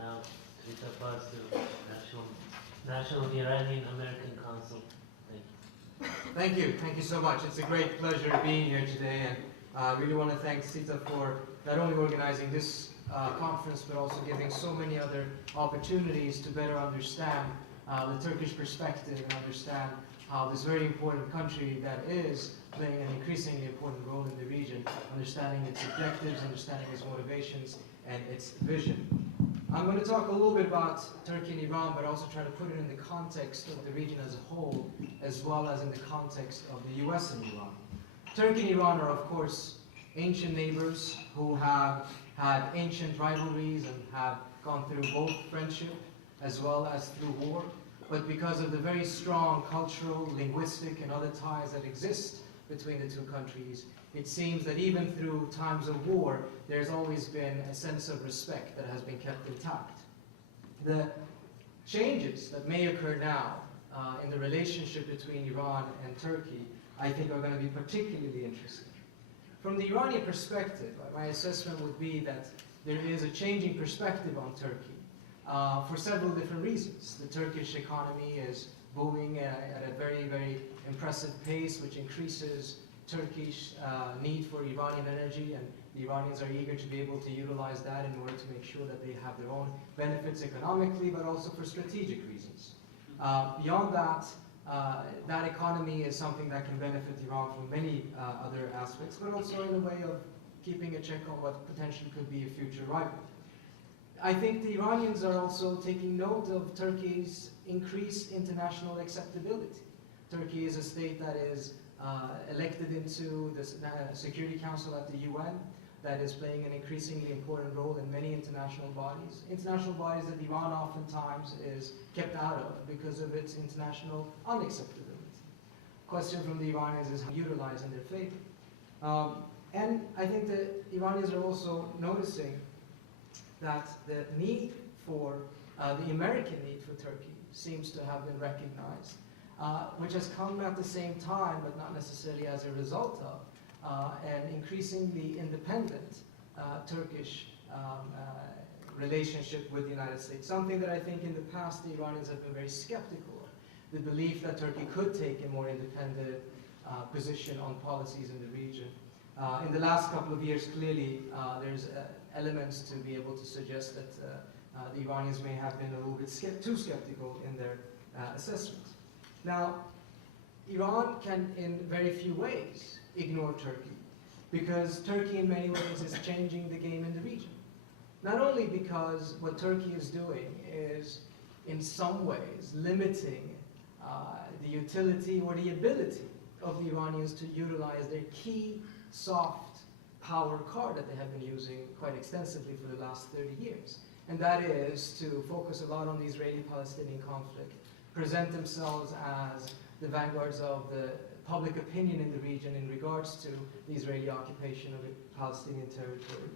now Trita Parsi, National Iranian American Council. Thank you. Thank you so much. It's a great pleasure being here today, and I really want to thank Trita for not only organizing this conference, but also giving so many other opportunities to better understand the Turkish perspective and understand how this very important country that is playing an increasingly important role in the region, understanding its objectives, understanding its motivations, and its vision. I'm going to talk a little bit about Turkey and Iran, but also try to put it in the context of the region as a whole, as well as in the context of the US and Iran. Turkey and Iran are, of course, ancient neighbors who have had ancient rivalries and have gone through both friendship as well as through war. But because of the very strong cultural, linguistic, and other ties that exist between the two countries, it seems that even through times of war, there's always been a sense of respect that has been kept intact. The changes that may occur now in the relationship between Iran and Turkey, I think are going to be particularly interesting. From the Iranian perspective, my assessment would be that there is a changing perspective on Turkey for several different reasons. The Turkish economy is booming at a very, very impressive pace, which increases Turkish need for Iranian energy, and the Iranians are eager to be able to utilize that in order to make sure that they have their own benefits economically, but also for strategic reasons. Beyond that, that economy is something that can benefit Iran from many other aspects, but also in a way of keeping a check on what potentially could be a future rival. I think the Iranians are also taking note of Turkey's increased international acceptability. Turkey is a state that is elected into the Security Council at the UN, that is playing an increasingly important role in many international bodies that Iran oftentimes is kept out of because of its international unacceptability. Question from the Iranians is utilized in their favor. And I think the Iranians are also noticing that the need for, the American need for Turkey seems to have been recognized, which has come at the same time, but not necessarily as a result of, an increasingly independent Turkish relationship with the United States. Something that I think in the past the Iranians have been very skeptical of. The belief that Turkey could take a more independent position on policies in the region. In the last couple of years, clearly, there's elements to be able to suggest that the Iranians may have been a little bit too skeptical in their assessments. Now, Iran can, in very few ways, ignore Turkey, because Turkey in many ways is changing the game in the region. Not only because what Turkey is doing is, in some ways, limiting the utility or the ability of the Iranians to utilize their key soft power card that they have been using quite extensively for the last 30 years. And that is to focus a lot on the Israeli-Palestinian conflict, present themselves as the vanguards of the public opinion in the region in regards to the Israeli occupation of Palestinian territory,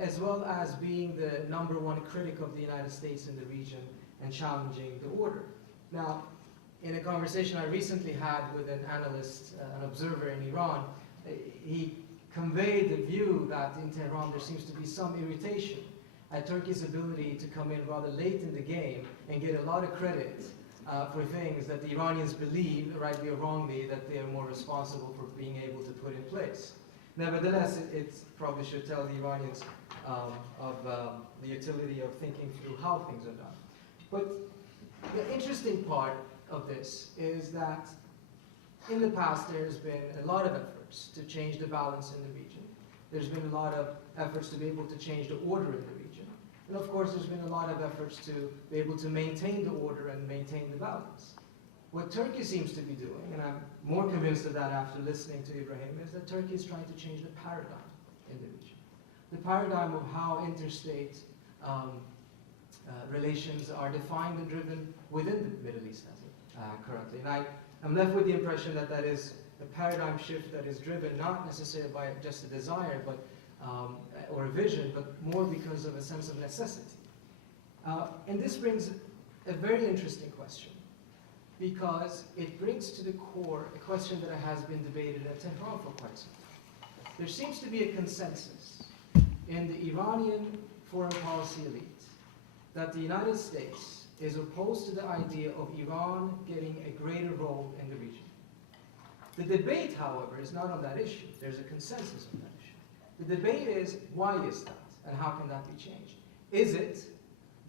as well as being the #1 critic of the United States in the region and challenging the order. Now, in a conversation I recently had with an analyst, an observer in Iran, he conveyed the view that in Tehran there seems to be some irritation at Turkey's ability to come in rather late in the game and get a lot of credit for things that the Iranians believe, rightly or wrongly, that they are more responsible for being able to put in place. Nevertheless, it probably should tell the Iranians of the utility of thinking through how things are done. But the interesting part of this is that in the past there's been a lot of efforts to change the balance in the region. There's been a lot of efforts to be able to change the order in the region. And of course there's been a lot of efforts to be able to maintain the order and maintain the balance. What Turkey seems to be doing, and I'm more convinced of that after listening to Ibrahim, is that Turkey is trying to change the paradigm in the region. The paradigm of how interstate relations are defined and driven within the Middle East currently. And I'm left with the impression that that is a paradigm shift that is driven not necessarily by just a desire but, or a vision, but more because of a sense of necessity. And this brings a very interesting question, because it brings to the core a question that has been debated at Tehran for quite some time. There seems to be a consensus in the Iranian foreign policy elite that the United States is opposed to the idea of Iran getting a greater role in the region. The debate, however, is not on that issue. There's a consensus on that issue. The debate is, why is that, and how can that be changed? Is it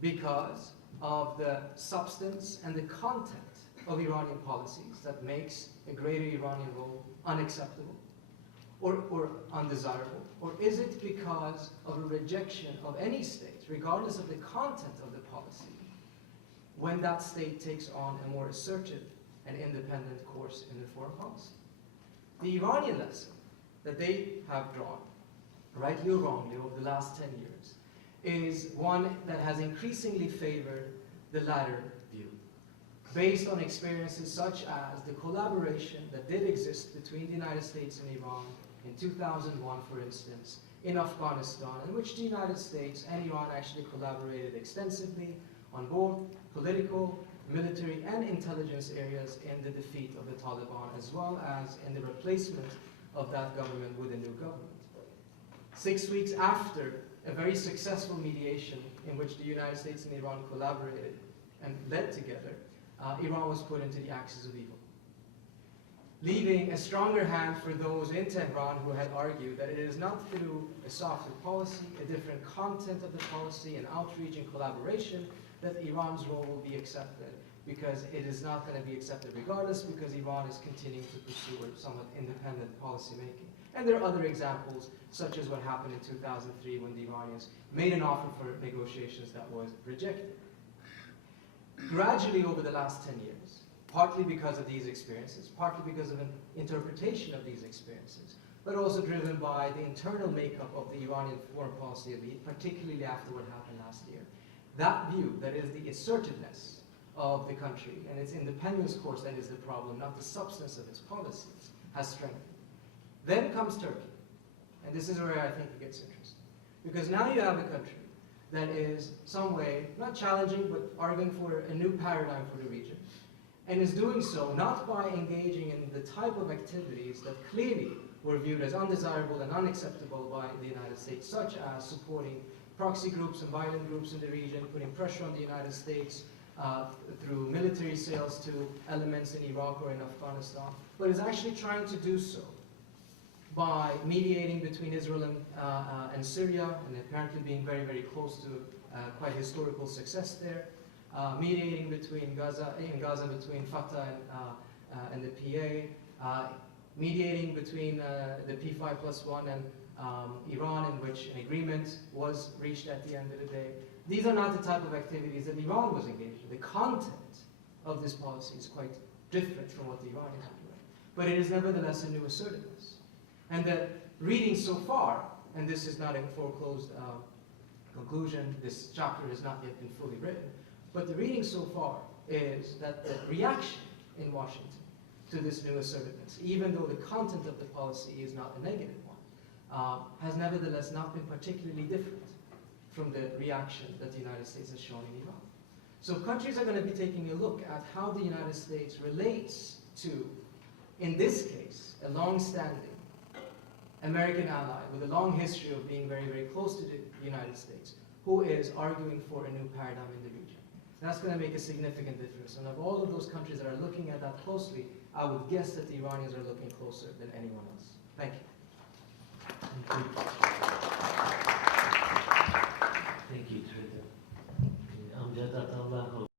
because of the substance and the content of Iranian policies that makes a greater Iranian role unacceptable or undesirable? Or is it because of a rejection of any state, regardless of the content of the policy, when that state takes on a more assertive and independent course in the foreign policy? The Iranian lesson that they have drawn, rightly or wrongly, over the last 10 years, is one that has increasingly favored the latter view, based on experiences such as the collaboration that did exist between the United States and Iran in 2001, for instance, in Afghanistan, in which the United States and Iran actually collaborated extensively on both political, military, and intelligence areas in the defeat of the Taliban, as well as in the replacement of that government with a new government. 6 weeks after a very successful mediation in which the United States and Iran collaborated and led together, Iran was put into the axis of evil, leaving a stronger hand for those in Tehran who had argued that it is not through a softer policy, a different content of the policy, and outreach and collaboration that Iran's role will be accepted, because it is not going to be accepted regardless, because Iran is continuing to pursue a somewhat independent policy making. And there are other examples, such as what happened in 2003 when the Iranians made an offer for negotiations that was rejected. Gradually over the last 10 years, partly because of these experiences, partly because of an interpretation of these experiences, but also driven by the internal makeup of the Iranian foreign policy elite, particularly after what happened last year, that view, that is the assertiveness of the country and its independence course that is the problem, not the substance of its policies, has strengthened. Then comes Turkey, and this is where I think it gets interesting. Because now you have a country that is some way, not challenging, but arguing for a new paradigm for the region, and is doing so not by engaging in the type of activities that clearly were viewed as undesirable and unacceptable by the United States, such as supporting proxy groups and violent groups in the region, putting pressure on the United States through military sales to elements in Iraq or in Afghanistan, but is actually trying to do so by mediating between Israel and Syria, and apparently being very, very close to quite historical success there, mediating between Gaza between Fatah and the PA, mediating between the P5+1 and Iran, in which an agreement was reached at the end of the day. These are not the type of activities that Iran was engaged in. The content of this policy is quite different from what the Iranians are doing. But it is nevertheless a new assertiveness. And the reading so far, and this is not a foreclosed conclusion, this chapter has not yet been fully written, but the reading so far is that the reaction in Washington to this new assertiveness, even though the content of the policy is not a negative one, has nevertheless not been particularly different from the reaction that the United States has shown in Iran. So countries are going to be taking a look at how the United States relates to, in this case, a long-standing American ally with a long history of being very, very close to the United States, who is arguing for a new paradigm in the region. That's going to make a significant difference. And of all of those countries that are looking at that closely, I would guess that the Iranians are looking closer than anyone else. Thank you. Thank you, Trita. Amjad Atallah.